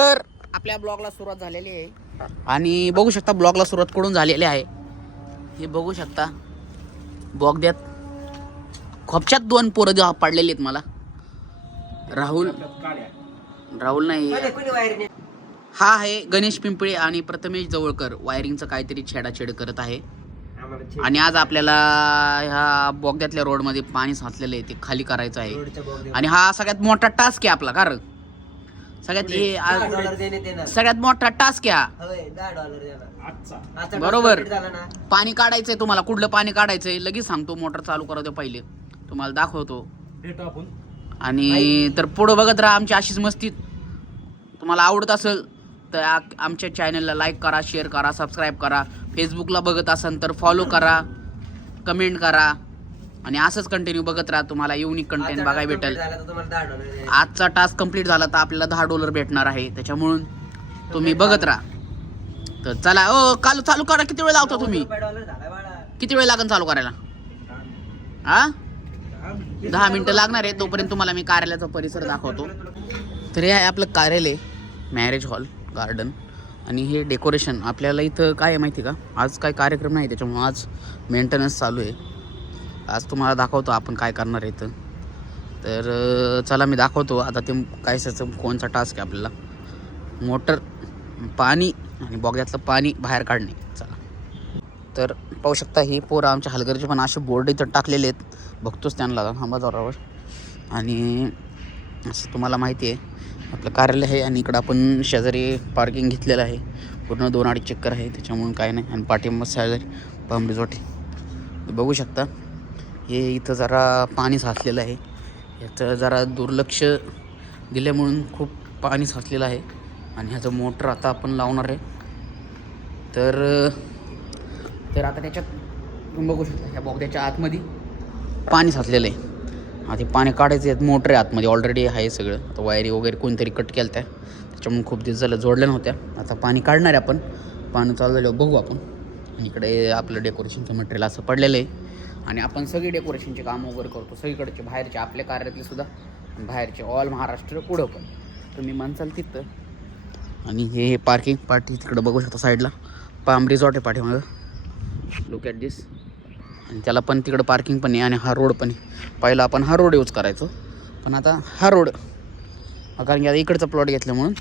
तर आपल्या ब्लॉगला सुरुवात झालेली आहे आणि बघू शकता ब्लॉगला सुरुवात करून झालेली आहे. हे बघू शकता बोगद्यात खोपच्यात 2 पोरं पडलेली आहेत. मला राहुल नाही, हा आहे गणेश पिंपळे आणि प्रथमेश जवळकर वायरिंगचं काहीतरी छेडाछेड करत आहे. आणि आज आपल्याला ह्या बोगद्यातल्या रोडमध्ये पाणी साचलेलं आहे ते खाली करायचं आहे. आणि हा सगळ्यात मोठा टास्क आहे आपला, कारण सगळ्यात मोठा टास्क आहे बरोबर. पाणी काढायचंय तुम्हाला, कुठलं पाणी काढायचंय लगेच सांगतो. मोटर चालू करा दे, पहिले तुम्हाला दाखवतो. आणि तर पुढं बघत राहा आमची अशीच मस्ती. तुम्हाला आवडत असेल तर आमच्या चॅनलला लाईक करा, शेअर करा, सबस्क्राईब करा. फेसबुकला बघत असाल तर फॉलो करा, कमेंट करा आणि असंच कंटिन्यू बघत राहा. तुम्हाला युनिक कंटेंट बघायला भेटेल. आजचा टास्क कंप्लीट झाला तर आपल्याला $10 भेटणार आहे, त्याच्यामुळं तुम्ही बघत राहा. तर चला काल चालू करा. किती वेळ लावता तुम्ही? किती वेळ लागेल चालू करायला? 10 मिनिटं लागणार आहे. तोपर्यंत तुम्हाला मी कार्यालयाचा परिसर दाखवतो. तर हे आहे आपलं कार्यालय, मॅरेज हॉल गार्डन. आणि हे डेकोरेशन आपल्याला इथं काय आहे माहिती का, आज काय कार्यक्रम नाही त्याच्यामुळे आज मेंटेनन्स चालू आहे. आज तुम्हाला दाखवतो आपण काय करणार आहे इथं. तर चला मी दाखवतो आता ते काय कोणचा टास्क आहे आपल्याला. मोटर, पाणी आणि बोगद्यातलं पाणी बाहेर काढणे. चला. तर पाहू शकता ही पोरं आमच्या हलगर्जी पण असे बोर्ड इथं टाकलेले आहेत. बघतोच त्यांना अंबाजोरावर. आणि असं तुम्हाला माहिती आहे आपलं कार्यालय आहे आणि इकडं आपण शेजारी पार्किंग घेतलेलं आहे. पूर्ण 2-2.5 चक्कर आहे, त्याच्यामुळे काय नाही. आणि पाठिंबा शेजारी पाम रिसॉर्ट बघू शकता. हे इथं जरा पाणी साचलेलं आहे. याचं जरा दुर्लक्ष दिल्यामुळं खूप पाणी साचलेलं आहे. आणि ह्याचं मोटर आता आपण लावणार आहे. तर आता त्याच्यात तुम्ही बघू शकता ह्या बोगद्याच्या आतमध्ये पाणी साचलेलं आहे. आता पाणी काढायचं आहे. मोटर आहे आतमध्ये ऑलरेडी आहे सगळं. आता वायरी वगैरे कोणतरी कट केलं त्याच्यामुळे खूप दिवस झालं जोडल्या नव्हत्या. आता पाणी काढणार आहे आपण. पाणी चालू झाल्यावर बघू आपण. आणि इकडे आपलं डेकोरेशनचं मटेरियल असं पडलेलं आहे. आणि आपण सगळी डेकोरेशनचे काम वगैरे करतो, सगळीकडचे, बाहेरचे, आपल्या कार्यातले सुद्धा, बाहेरचे, ऑल महाराष्ट्र पुढं पण तुम्ही म्हणसाल तिथं. आणि हे पार्किंग तिकडं बघू शकता साईडला पाम रिसॉर्ट आहे पाठीमागं. लुक ॲट दिस. आणि त्याला पण तिकडं पार्किंग पण आहे आणि हा रोड पण आहे. पहिला आपण हा रोड यूज करायचो, पण आता हा रोड, कारण की आता इकडचा प्लॉट घेतल्यामुळं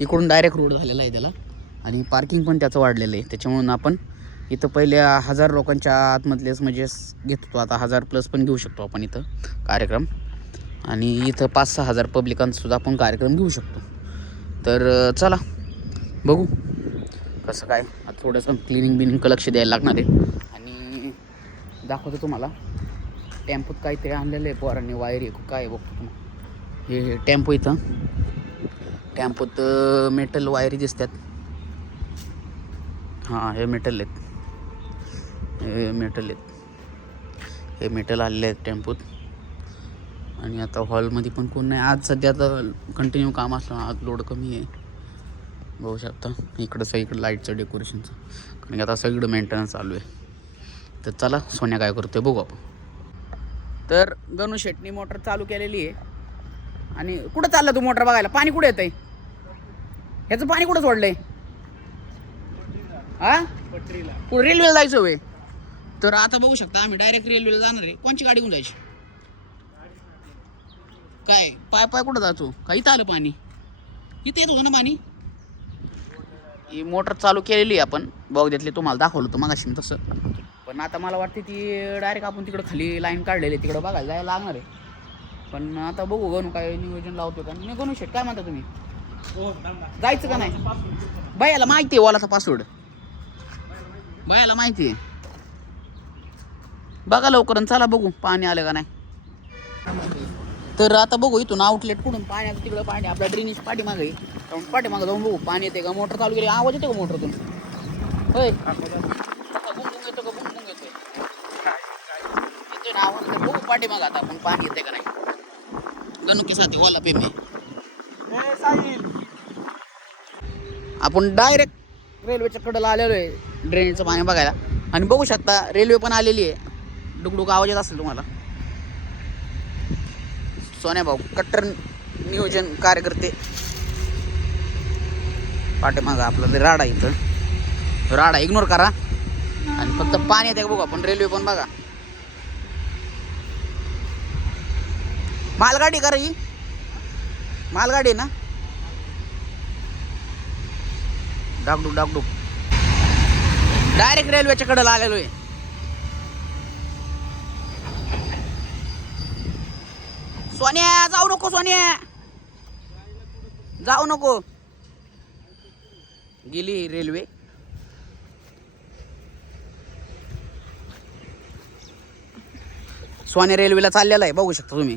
इकडून डायरेक्ट रोड झालेला आहे त्याला. आणि पार्किंग पण त्याचं वाढलेलं आहे. त्याच्यामुळं आपण इथं पहिले 1000 लोकांच्या आतमधलेच म्हणजे घेत होतो, आता 1000+ पण घेऊ शकतो आपण इथं कार्यक्रम. आणि इथं 5-6 हजार पब्लिकांसुद्धा आपण कार्यक्रम घेऊ शकतो. तर चला बघू कसं काय. आता थोडंसं क्लिनिंग लक्ष द्यायला लागणार आहे. आणि दाखवतो तुम्हाला. टेम्पोत काहीतरी आणलेलं आहे पोरांनी, वायर आहे काय बघतो तुम्हाला. हे टेम्पो, इथं टेम्पोत मेटल वायरी दिसतात. हां हे मेटल आहेत, हे मेटल आलेले आहेत टेम्पोत. आणि आता हॉलमध्ये पण कोण नाही आज सध्या. तर कंटिन्यू काम असलं, आज लोड कमी आहे. बघू शकता इकडं लाईटचं डेकोरेशनचं, कारण की आता सगळं मेंटेनन्स चालू आहे. तर चला सोन्या काय करतोय बघू आपण. तर गणू शेटनी मोटर चालू केलेली आहे. आणि कुठं चाललं तू मोटर बघायला? पाणी कुठं येतंय? ह्याचं पाणी कुठं सोडलंय? पटरीला. कुठं रेल्वेला जायचं होय? तर आता बघू शकता आम्ही डायरेक्ट रेल्वेला जाणार आहे. कोणची गाडी घेऊन जायची? काय पाय कुठं जातो? का इथं आलं पाणी? इथं येत होतं ना पाणी. ही मोटर चालू केलेली आहे आपण बोगद्यातली, तुम्हाला दाखवलं होतं मगाशी तसं. पण आता मला वाटते ती डायरेक्ट आपण तिकडं खाली लाईन काढलेली आहे, तिकडं बघायला जायला लागणार आहे. पण आता बघू गणू काय नियोजन लावतो का. मी गणू शेट काय म्हणता तुम्ही, जायचं का नाही? बायाला माहिती आहे ओलाचा पासवर्ड, बायाला माहिती आहे. बघा लवकर चला बघू पाणी आलं का नाही. तर आता बघू इथून आउटलेट कुठून पाण्याचं, तिकडं पाणी आपल्या ड्रेनेज पाठीमागं आहे. पाठीमागं जाऊन बघू पाणी येते का. मोटर चालू केली, आवाज येतो का मोटरतून? होय बुंग येतो का? बुंग येतोय ना आवाज. बघू पाठीमागं आता आपण पाणी येते का नाही. गणू के साथ वाला पे में आपण डायरेक्ट रेल्वेच्या कडेला आलेलो आहे ड्रेनेजचं पाणी बघायला. आणि बघू शकता रेल्वे पण आलेली आहे. डुकडुक आवाज येत असेल तुम्हाला. सोन्या भाऊ कट्टर नियोजन कार्यकर्ते. पाठीमागं आपलं राडा इथं, राडा इग्नोर करा आणि फक्त पाणी येते बघू आपण. रेल्वे पण बघा, मालगाडी करा ही, मालगाडी ना. डागडुक डागडुक डायरेक्ट रेल्वेच्या कडेला आलेलो आहे. सोन्या जाऊ नको, सोन्या जाऊ नको. गेली रेल्वे. सोन्या रेल्वेला चाललेला आहे, बघू शकता तुम्ही.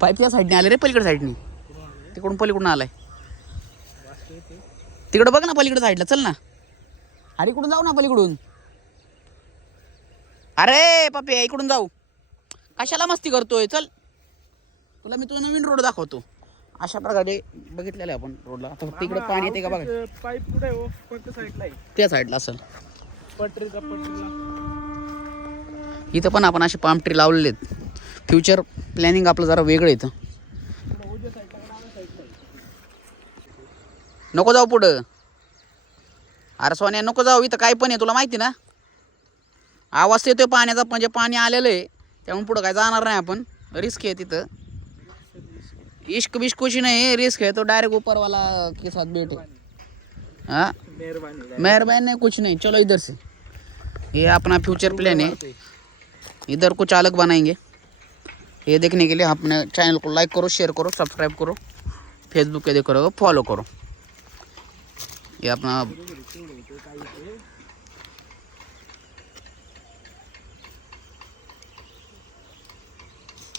पाईप त्या साईडने आले रे, पलीकडे साईडने. तिकडून पलीकडून आलाय. तिकडं बघ ना पलीकडे साईडला, चल ना. अरे इकडून जाऊ ना पलीकडून. अरे पप्पे इकडून जाऊ, कशाला मस्ती करतोय. चल तुला मी तो नवीन रोड दाखवतो. अशा प्रकारे बघितलेलं आहे आपण रोडला. आता फक्त इकडे पाणी येते का बघा. पाईप कुठे हो, कोणत्या साईडला आहे? त्या साईडला असेल. पटरीला. इथं पण आपण असे पाम ट्री लावलेले आहेत. फ्युचर प्लॅनिंग आपलं जरा वेगळं येतं. नको जाऊ पुढं. अरे सोन्या नको जाऊ, इथं काय पण आहे तुला माहिती ना. आवाज येतोय पाण्याचा, म्हणजे पाणी आलेलं आहे, त्यामुळे पुढं काय जाणार नाही आपण. रिस्क आहे तिथं. इश्क बिश्कोची नाही, रिस्क है तो डायरेक्ट ऊपर वाला के साथ बैठे. हाँ मेहरबानी नहीं, कुछ नहीं. चलो इधर से, ये अपना फ्यूचर प्लान है. इधर कुछ अलग बनाएंगे. ये देखने के लिए अपने चैनल को लाइक करो, शेयर करो, सब्सक्राइब करो, फेसबुक पे देखो रहो, फॉलो करो. ये अपना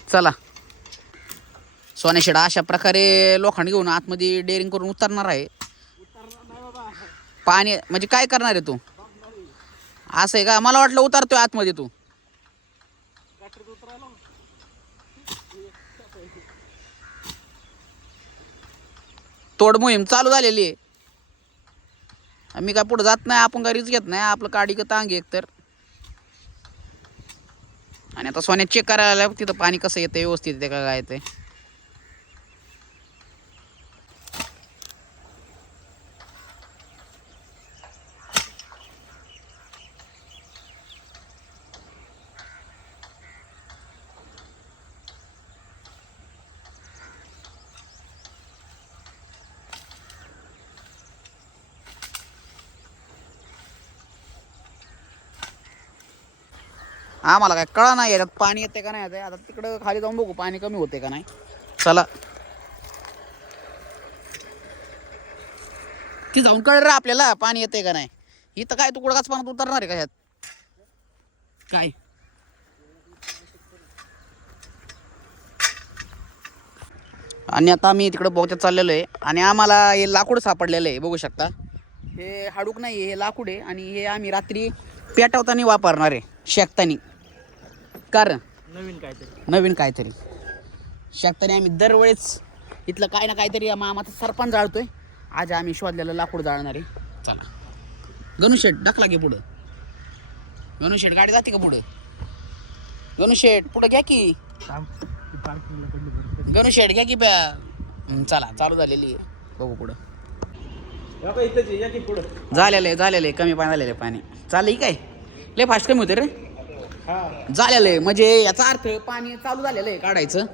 चला. सोन्या शेडा अशा प्रकारे लोखंड घेऊन आतमध्ये डेअरिंग करून उतरणार आहे. पाणी म्हणजे काय करणार आहे तू. असं आहे का, मला वाटलं उतरतोय आतमध्ये तू. तोड मोहीम चालू झालेली आहे. आम्ही काय पुढे जात नाही, आपण काय रिस्क घेत नाही. आपलं काडी का तांग एक तर. आणि आता सोन्या चेक करायला तिथं पाणी कसं येतं, व्यवस्थित येते का काय येते. आम्हाला काय कळा नाही याच्यात पाणी येते का नाही येते. आता तिकडं खाली जाऊन बघू पाणी कमी होते का नाही. चला ती जाऊन कळलं रे आपल्याला पाणी येते का नाही. इथं काय तू कुडकाच पाण्यात उतरणार आहे का ह्यात काय. आणि आता आम्ही तिकडं बोगत्यात चाललेलो आहे आणि आम्हाला हे लाकूड सापडलेलं आहे, बघू शकता. हे हाडूक नाही, हे लाकूड आहे. आणि हे आम्ही रात्री पेटवताना वापरणार आहे, शेकतानी. कारण नवीन काहीतरी शेकतानी आम्ही दरवेळेस इथलं काय ना काहीतरी मामाचा सरपंच जाळतोय. आज आम्ही शोधलेलं लाकूड जाळणार आहे. चला गणुशेठ डाकला घे पुढं. गणुशेठ गाडी जाते का पुढं. गणुशेठ पुढं घ्या की. गणुशेठ घ्या की ब्या. चला चालू झालेली आहे, बघू पुढं. झालेलं आहे कमी पाणी झालेलं आहे. पाणी चाललंय काय लय फास्ट कमी होते रे. झालेलं आहे म्हणजे याचा अर्थ पाणी चालू झालेलं आहे काढायचं.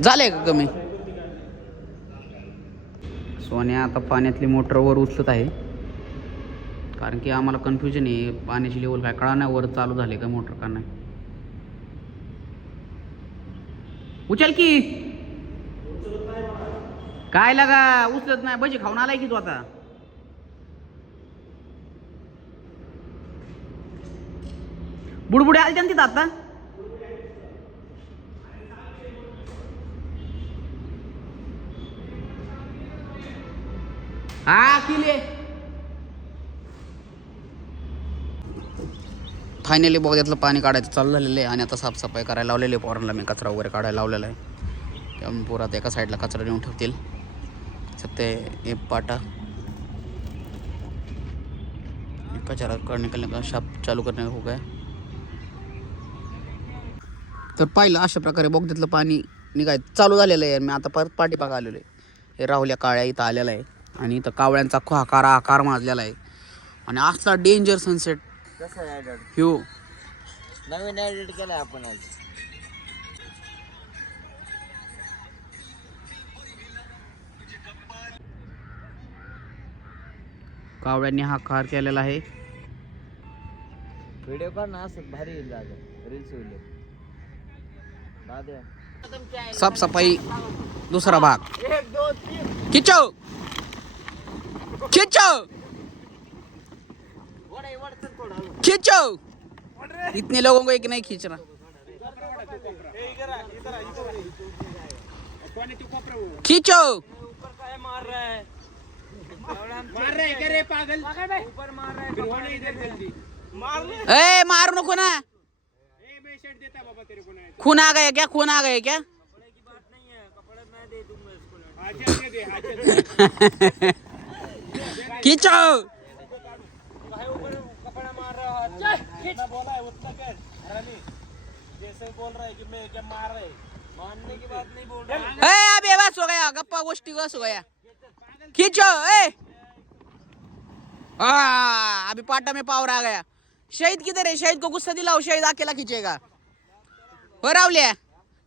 झालंय का कमी. सोन्या आता पाण्यातली मोटर वर उचलत आहे, कारण की आम्हाला कन्फ्युजन आहे पाण्याची लेवल काय कळा नाही वर चालू झाले का मोटर का नाही. उचल की. काय लागा उचलत नाही, भजी खाऊन आलाय की तू आता. बुडबुडे आले तिथं आता. हा किले फायनली बोगद्यातलं पाणी काढायचं चालू झालेलं आहे. आणि आता साफसफाई करायला लावलेली आहे पोरांना. मी कचरा वगैरे काढायला लावलेला आहे, त्यामुळे पोरात एका साईडला कचरा नेऊन ठेवतील. सकते हैं ये पाटा कचरा निकलने का शाप चालू करने का हो गया. तर पाहिलं अशा प्रकारे बोगद्यातलं पाणी निघाय चालू झालेलं आहे. मी आता परत पाठीमागं आलेलो आहे. हे राहुल्या काळ्या इथं आलेला आहे आणि इथं कावळ्यांचा आकार माजलेला आहे आणि असला डेंजर सनसेट ह्यो नवीन एडिट केलाय आपण आज. कावळ्यांनी हा कार केलेला आहे. व्हिडिओ काढ ना असं भारी येईल दादा रील्स होईल दादा. साफसफाई दूसरा भाग खिंचो खिंचो खिंचो. इतने लोगों को एक नहीं खींचना. खींचो. मार रहे क्या रे पागल ऊपर मार रहा है फिर होने इधर जल्दी मार ले. ए मारू नको ना. मैं शर्ट देता बाबा तेरे को ना. खून आ गया क्या खून आ गया क्या. कपड़े की बात नहीं है कपड़े मैं दे दूंगा इसको. अच्छा दे अच्छा खींचो. भाई ऊपर कपड़ा मार रहा है. मैं बोला है उतना कर हरामी जैसे बोल रहा है कि मैं क्या मार रहा है मानने की बात नहीं बोल रहा है. ए अभी बस हो गया गप्पा गोष्टी बस हो गया. खींचो. ए अभी पाटा में पावर आ गया. शहीद किधर है. शहीद को गुस्सा दिलाओ शहीद अकेला खींचेगा. हो रावल्या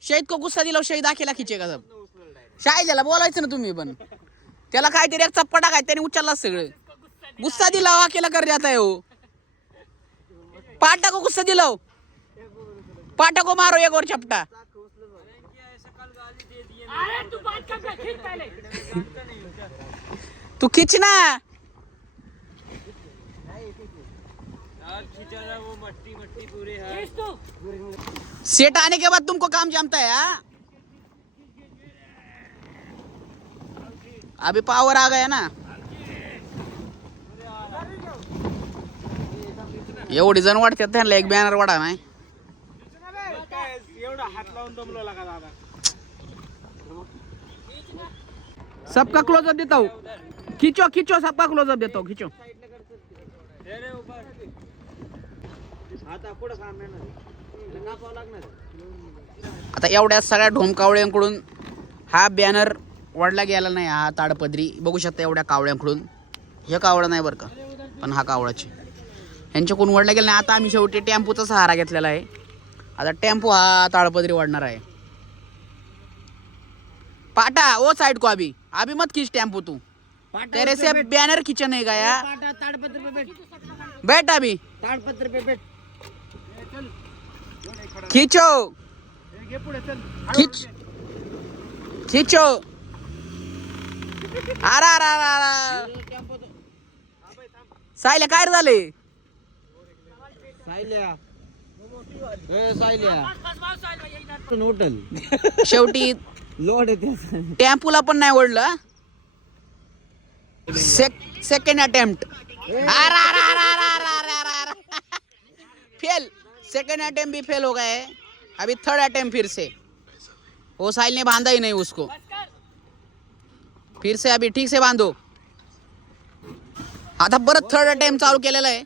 शहीद को गुस्सा दिलाओ शहीद अकेला खींचेगा. सब शाहिदला बोलायचं ना तुम्ही पण. त्याला काहीतरी एक चप्पटा काय त्याने उचलला सगळं. गुस्सा दिलाओ अकेला कर जाता है हो. पाटा को गुस्सा दिलाओ पाटा को मारो एक और चपटा. तू खींचना. वो मट्टी मट्टी पूरे है. सेट आने के बाद तुमको काम जमता है. हाँ? अभी पावर आ गया ना. एवढी जण वाढतात त्यांना एक बॅनर वाढा नाही. एवढा हात लावून दमलो लागा दादा. सबका क्लोजअप देता हूँ. खींचो खींचो सबका क्लोजअप देता हूँ. खींचो. आता एवढ्या सगळ्या ढोमकावळ्यांकडून हा बॅनर वडला गेला नाही. हा ताडपदरी बघू शकता एवढ्या कावळ्यांकडून. हे कावळं नाही बरं का पण हा कावळाची ह्यांच्याकडून वडला गेला नाही. आता आम्ही शेवटी टेम्पोचा सहारा घेतलेला आहे. आता टेम्पो हा ताडपदरी वाढणार आहे. पाटा वो साइड को अभी अभी मत खींच टेम्पो तू. तेरे से बैनर खींचा नहीं गया. ताडपत्र पे बैठ. बैठ अभी. ताडपत्र पे बैठ. खींचो घे पुढे चल. खींच खींचो. अरे अरे अरे सायल्या काय रे झाले. सायल्या सायल्या होटल शेवटी लोड येते. टेम्पूला पण नाही ओढलं. Second attempt. Fail. Second attempt भी फेल हो गए. अभी थर्ड अटेम्प्ट फिर से. वो साहिल ने बांधा ही नहीं उसको. फिर से अभी ठीक से बांधो. आता परत थर्ड अटेम्प्ट चालू केलेला आहे.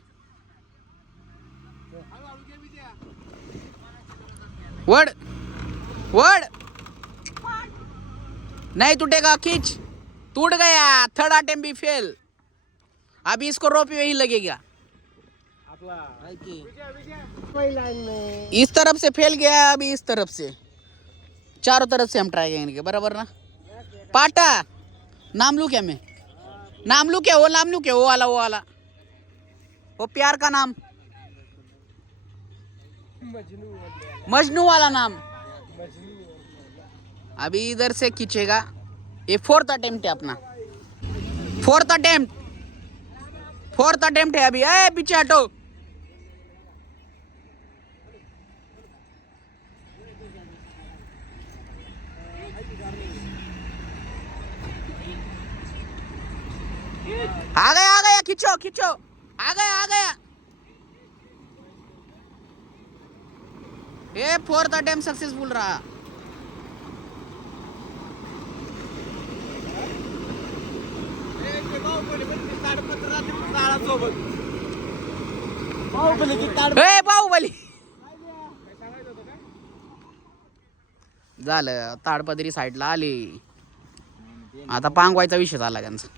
वड वड नहीं टूटेगा. खींच. टूट गया. थर्ड अटेम्प्ट भी फेल. अभी इसको रोप यही लगेगा. इस तरफ से फेल गया. अभी इस तरफ से चारों तरफ से हम ट्राई करेंगे बराबर ना. पाटा नाम लू क्या मैं. नाम लू क्या. वो नाम लू क्या. वो वाला वो प्यार का नाम मजनू वाला नाम. अभी इधर से खींचेगा. ये फोर्थ अटेम्प्ट है अपना. फोर्थ अटेम्प्ट है अभी. ए पीछे हटो. आ गया खींचो खींचो. आ गया. ये फोर्थ अटेम्प्ट सक्सेसफुल रहा. ए बाहुबली झालं ताडपदरी साईडला आले आता पांगवायचा विषय झाला त्यांचा